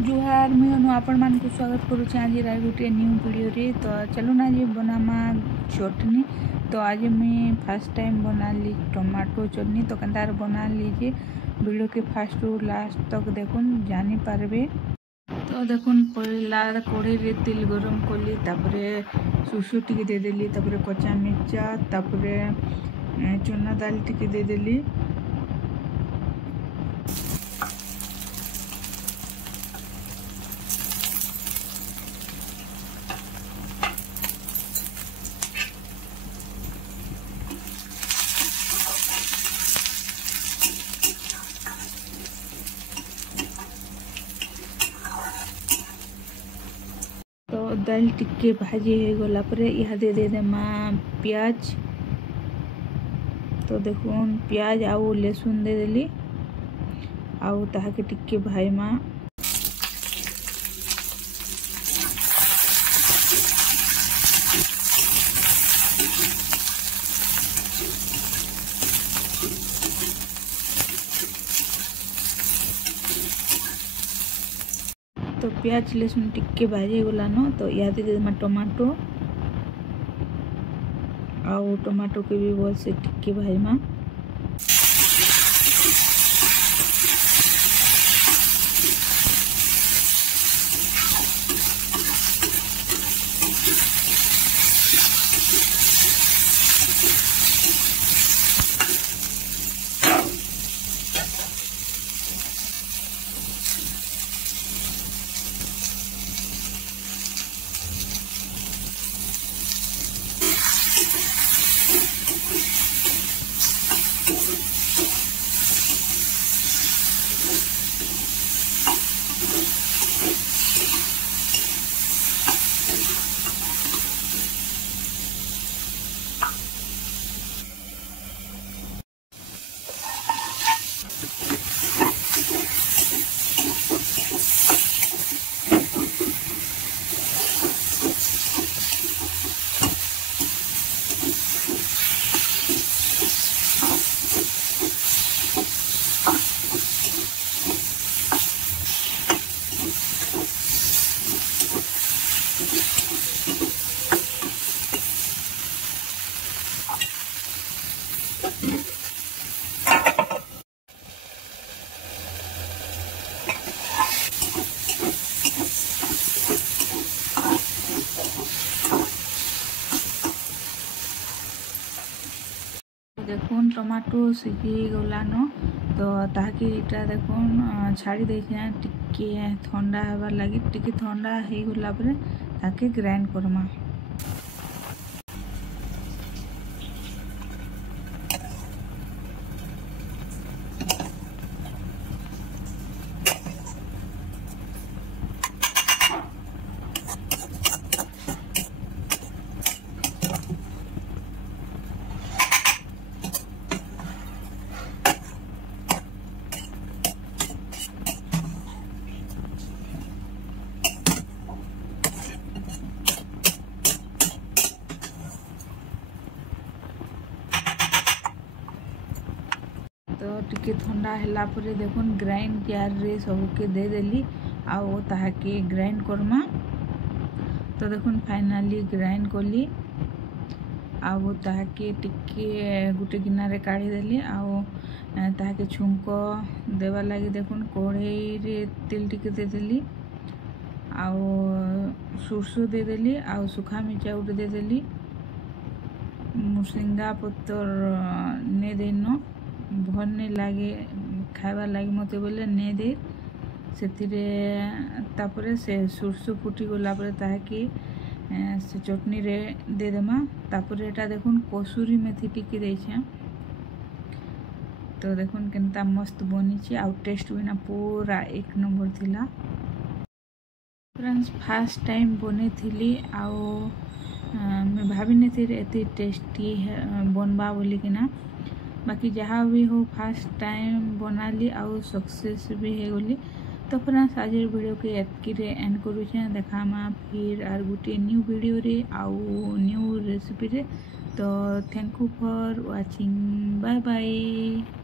जुहार मुझे आपण मान को स्वागत करुचे आज गोटे न्यू वीडियो रे। तो चलो ना आज बनामा चटनी। तो आज मुझे फर्स्ट टाइम बनाली टमाटो चटनी। तो कंदार बना लीजिए वीडियो के फर्स्ट टू लास्ट तक देखुन जानी पारबे। तो देखुन पहला कढ़ई रे तेल गरम कली तापरे सुसु टिके दे देली तापरे कच्चा मिर्चा तापरे चना दाल टिके दे देली। तो दाल टिके भाजी हो गला पर यह दे देमा प्याज। तो देखुन प्याज आउ लहसुन दे देली आउ ताहाके टिके भाईमा। तो प्याज लहसुन टिके भाजी गला न। तो या दे देमा टमाटो आउ टमाटो के भी बहुत से टिके भाईमा। देखुन टमाटो सिझी गला न। तो ताकि इटा देखुन छाड़ी दे टिके ठंडा हबार लगी टिके ठंडा हो गला पर ताके ग्राइंड करमा। तो टिके ठंडा हैला परे देखुन ग्राइंड जार रे सबके दे देली आउ ताहाके ग्राइंड करमा। तो देखुन फाइनली ग्राइंड कली आउ ताहाके टिके गुटे गिना रे काढ़ी देली आउ ताहाके छुंको देवा लगी देखुन कढ़ई रे तेल टिके दे देली आउ सुरसो दे देली आउ सुखा मिर्चा उठे दे देली। मुसिंगा पत्तर ने देनो भल नहीं लगे खाइबार लगे मत बोले नहीं दे से से सुरसु फुटी गला ताकि से चटनी रे दे देमा। तापर एटा देखुन कसूरी मेथी टिके देछे। तो देखुन केनता मस्त बनी आउ टेस्ट भी ना पूरा एक नंबर थिला। फ्रेंड्स फर्स्ट टाइम बने थिली आउ मैं भाभी नहीं थी एते टेस्टी बनबा बोली कि ना। बाकी जहाँ भी हो फर्स्ट टाइम बनाली आउ सक्सेस भी है गली। तो फ्रेंड्स आज वीडियो के एतकी रे एंड करूछे। देखामा फिर आर गुटे न्यू वीडियो रे आउ न्यू रेसिपी रे। तो thank you for watching. Bye bye.